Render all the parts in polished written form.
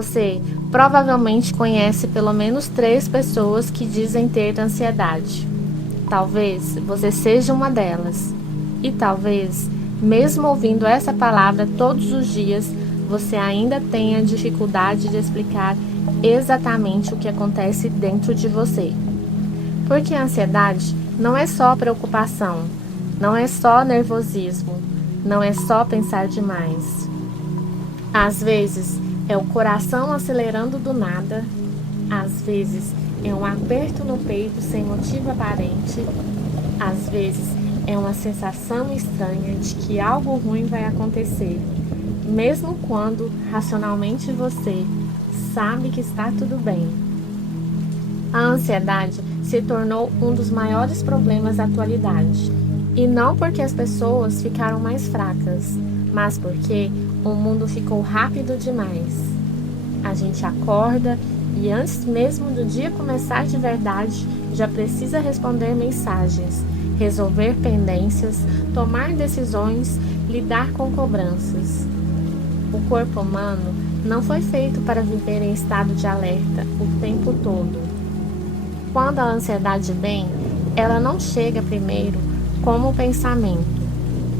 Você provavelmente conhece pelo menos 3 pessoas que dizem ter ansiedade. Talvez você seja uma delas. E talvez, mesmo ouvindo essa palavra todos os dias, você ainda tenha dificuldade de explicar exatamente o que acontece dentro de você. Porque a ansiedade não é só preocupação, não é só nervosismo, não é só pensar demais. Às vezes é o coração acelerando do nada, às vezes é um aperto no peito sem motivo aparente, às vezes é uma sensação estranha de que algo ruim vai acontecer, mesmo quando racionalmente você sabe que está tudo bem. A ansiedade se tornou um dos maiores problemas da atualidade. E não porque as pessoas ficaram mais fracas, mas porque o mundo ficou rápido demais. A gente acorda e antes mesmo do dia começar de verdade, já precisa responder mensagens, resolver pendências, tomar decisões, lidar com cobranças. O corpo humano não foi feito para viver em estado de alerta o tempo todo. Quando a ansiedade vem, ela não chega primeiro como pensamento,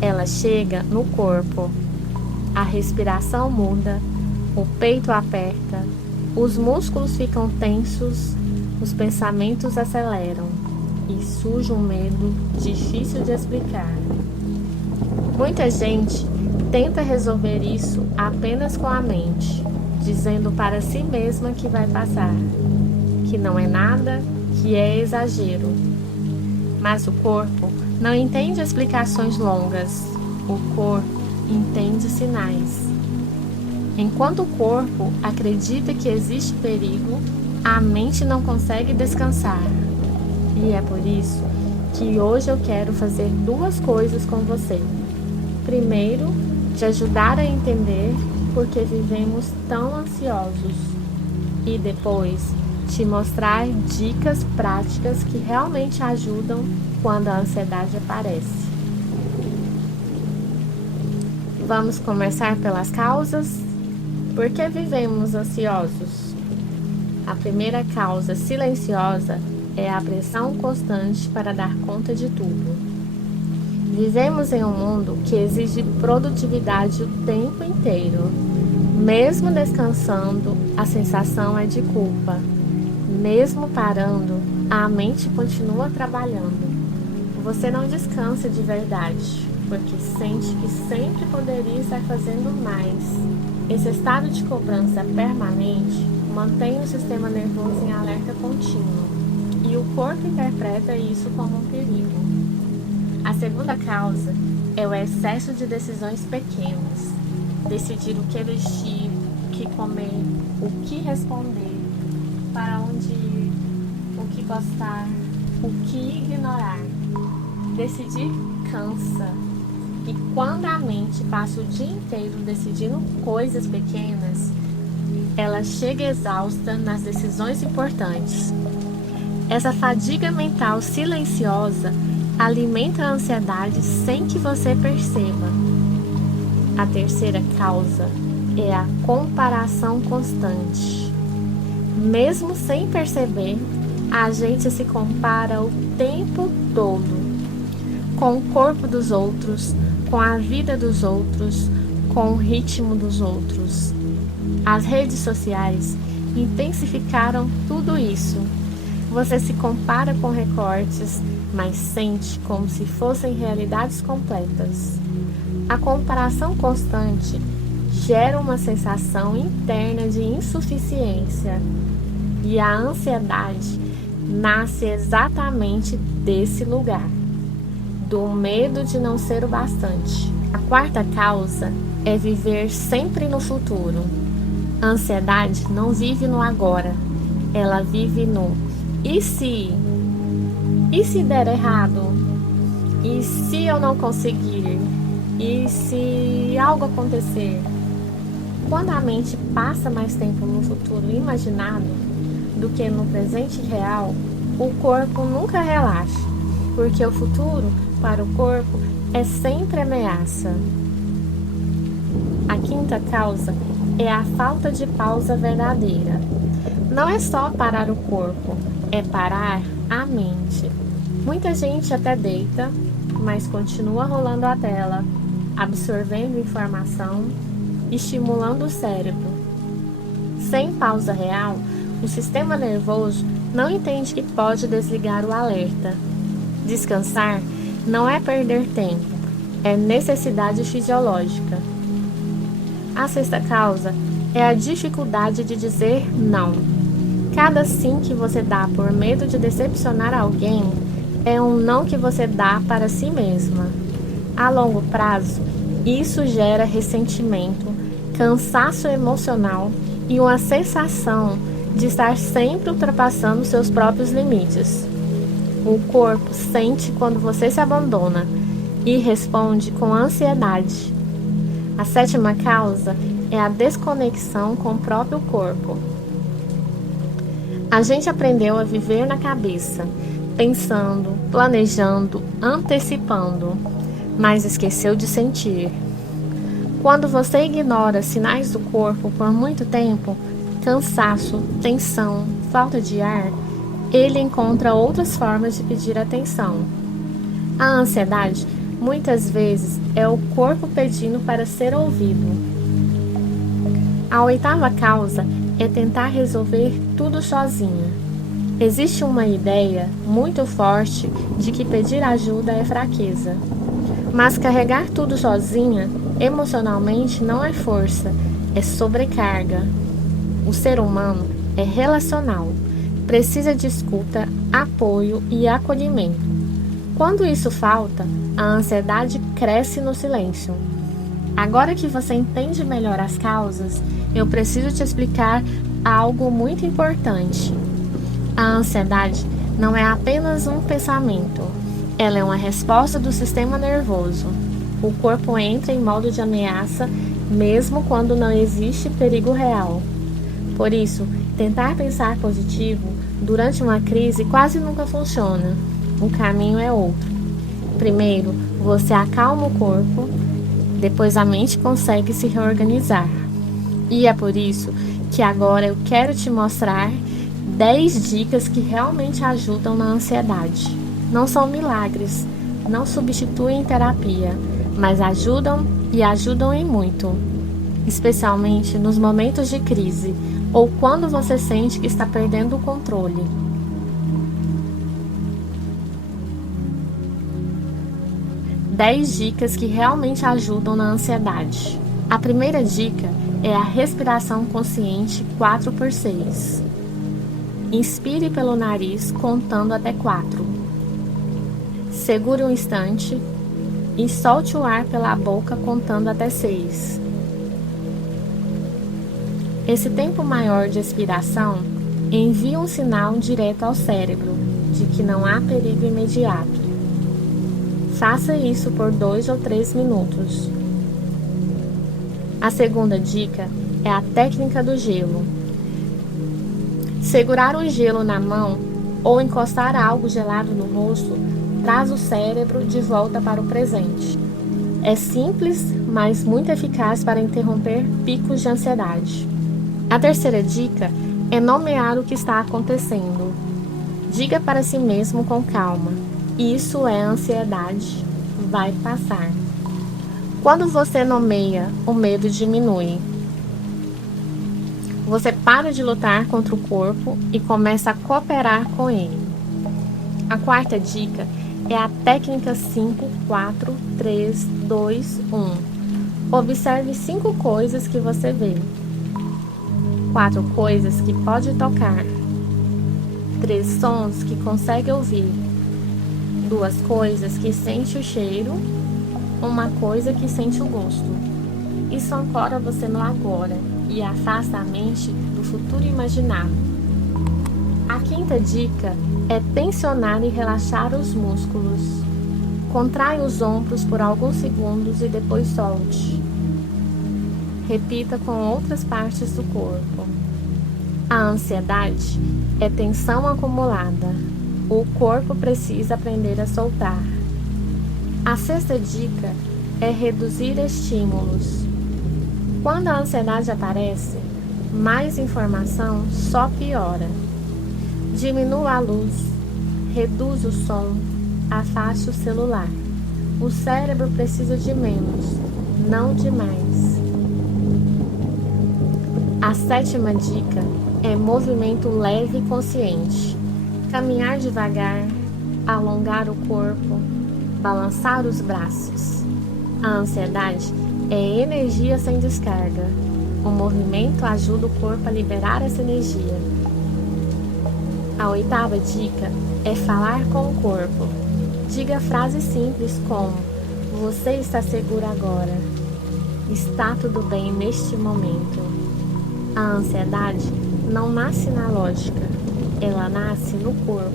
ela chega no corpo. A respiração muda, o peito aperta, os músculos ficam tensos, os pensamentos aceleram e surge um medo difícil de explicar. Muita gente tenta resolver isso apenas com a mente, dizendo para si mesma que vai passar, que não é nada, que é exagero. Mas o corpo não entende explicações longas, o corpo entende sinais. Enquanto o corpo acredita que existe perigo, a mente não consegue descansar. E é por isso que hoje eu quero fazer 2 coisas com você. Primeiro, te ajudar a entender por que vivemos tão ansiosos. E depois, te mostrar dicas práticas que realmente ajudam quando a ansiedade aparece. Vamos começar pelas causas? Por que vivemos ansiosos? A primeira causa silenciosa é a pressão constante para dar conta de tudo. Vivemos em um mundo que exige produtividade o tempo inteiro. Mesmo descansando, a sensação é de culpa. Mesmo parando, a mente continua trabalhando. Você não descansa de verdade, porque sente que sempre poderia estar fazendo mais. Esse estado de cobrança permanente mantém o sistema nervoso em alerta contínuo, e o corpo interpreta isso como um perigo. A segunda causa é o excesso de decisões pequenas. Decidir o que vestir, o que comer, o que responder, para onde ir, o que gostar, o que ignorar. Decidir cansa. E quando a mente passa o dia inteiro decidindo coisas pequenas, ela chega exausta nas decisões importantes. Essa fadiga mental silenciosa alimenta a ansiedade sem que você perceba. A terceira causa é a comparação constante. Mesmo sem perceber, a gente se compara o tempo todo com o corpo dos outros, com a vida dos outros, com o ritmo dos outros. As redes sociais intensificaram tudo isso. Você se compara com recortes, mas sente como se fossem realidades completas. A comparação constante gera uma sensação interna de insuficiência, e a ansiedade nasce exatamente desse lugar, do medo de não ser o bastante. A quarta causa é viver sempre no futuro. A ansiedade não vive no agora, ela vive no e se? E se der errado? E se eu não conseguir? E se algo acontecer? Quando a mente passa mais tempo no futuro imaginado do que no presente real, o corpo nunca relaxa, porque o futuro, para o corpo, é sempre ameaça. A quinta causa é a falta de pausa verdadeira. Não é só parar o corpo, é parar a mente. Muita gente até deita, mas continua rolando a tela, absorvendo informação, estimulando o cérebro. Sem pausa real, o sistema nervoso não entende que pode desligar o alerta. Descansar não é perder tempo, é necessidade fisiológica. A sexta causa é a dificuldade de dizer não. Cada sim que você dá por medo de decepcionar alguém é um não que você dá para si mesma. A longo prazo, isso gera ressentimento, cansaço emocional e uma sensação de estar sempre ultrapassando seus próprios limites. O corpo sente quando você se abandona e responde com ansiedade. A sétima causa é a desconexão com o próprio corpo. A gente aprendeu a viver na cabeça, pensando, planejando, antecipando, mas esqueceu de sentir. Quando você ignora sinais do corpo por muito tempo, cansaço, tensão, falta de ar, ele encontra outras formas de pedir atenção. A ansiedade, muitas vezes, é o corpo pedindo para ser ouvido. A oitava causa é tentar resolver tudo sozinha. Existe uma ideia muito forte de que pedir ajuda é fraqueza. Mas carregar tudo sozinha, emocionalmente, não é força, é sobrecarga. O ser humano é relacional, precisa de escuta, apoio e acolhimento. Quando isso falta, a ansiedade cresce no silêncio. Agora que você entende melhor as causas, eu preciso te explicar algo muito importante. A ansiedade não é apenas um pensamento, ela é uma resposta do sistema nervoso. O corpo entra em modo de ameaça, mesmo quando não existe perigo real. Por isso, tentar pensar positivo durante uma crise quase nunca funciona. O caminho é outro. Primeiro, você acalma o corpo, depois a mente consegue se reorganizar. E é por isso que agora eu quero te mostrar 10 dicas que realmente ajudam na ansiedade. Não são milagres, não substituem terapia, mas ajudam e ajudam em muito. Especialmente nos momentos de crise ou quando você sente que está perdendo o controle. Dez dicas que realmente ajudam na ansiedade. A primeira dica é a respiração consciente 4x6. Inspire pelo nariz contando até 4. Segure um instante e solte o ar pela boca contando até 6. Esse tempo maior de expiração envia um sinal direto ao cérebro de que não há perigo imediato. Faça isso por 2 ou 3 minutos. A segunda dica é a técnica do gelo. Segurar um gelo na mão ou encostar algo gelado no rosto traz o cérebro de volta para o presente. É simples, mas muito eficaz para interromper picos de ansiedade. A terceira dica é nomear o que está acontecendo. Diga para si mesmo com calma: isso é ansiedade, vai passar. Quando você nomeia, o medo diminui. Você para de lutar contra o corpo e começa a cooperar com ele. A quarta dica é a técnica 5, 4, 3, 2, 1. Observe 5 coisas que você vê. 4 coisas que pode tocar. 3 sons que consegue ouvir. 2 coisas que sente o cheiro. 1 coisa que sente o gosto. Isso ancora você no agora e afasta a mente do futuro imaginado. A quinta dica é tensionar e relaxar os músculos. Contrai os ombros por alguns segundos e depois solte. Repita com outras partes do corpo. A ansiedade é tensão acumulada. O corpo precisa aprender a soltar. A sexta dica é reduzir estímulos. Quando a ansiedade aparece, mais informação só piora. Diminua a luz, reduz o som, afaste o celular. O cérebro precisa de menos, não de mais. A 7ª dica é movimento leve e consciente. Caminhar devagar, alongar o corpo, balançar os braços. A ansiedade é energia sem descarga. O movimento ajuda o corpo a liberar essa energia. A 8ª dica é falar com o corpo. Diga frases simples como: você está seguro agora. Está tudo bem neste momento. A ansiedade não nasce na lógica, ela nasce no corpo.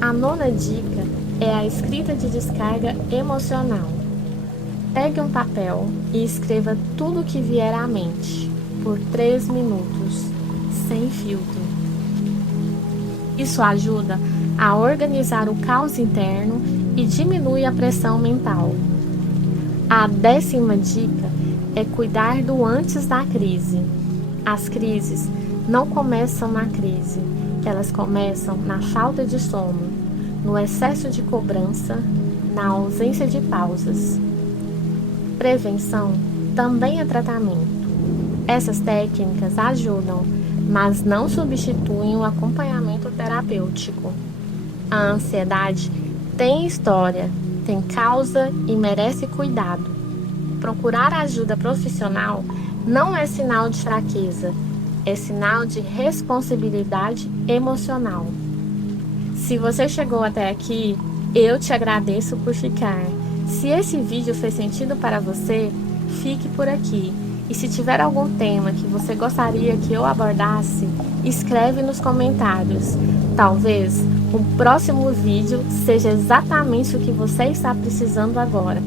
A 9ª dica é a escrita de descarga emocional. Pegue um papel e escreva tudo o que vier à mente, por 3 minutos, sem filtro. Isso ajuda a organizar o caos interno e diminui a pressão mental. A 10ª dica é cuidar do antes da crise. As crises não começam na crise, elas começam na falta de sono, no excesso de cobrança, na ausência de pausas. Prevenção também é tratamento. Essas técnicas ajudam, mas não substituem o acompanhamento terapêutico. A ansiedade tem história, tem causa e merece cuidado. Procurar ajuda profissional não é sinal de fraqueza, é sinal de responsabilidade emocional. Se você chegou até aqui, eu te agradeço por ficar. Se esse vídeo fez sentido para você, fique por aqui. E se tiver algum tema que você gostaria que eu abordasse, escreve nos comentários. Talvez o próximo vídeo seja exatamente o que você está precisando agora.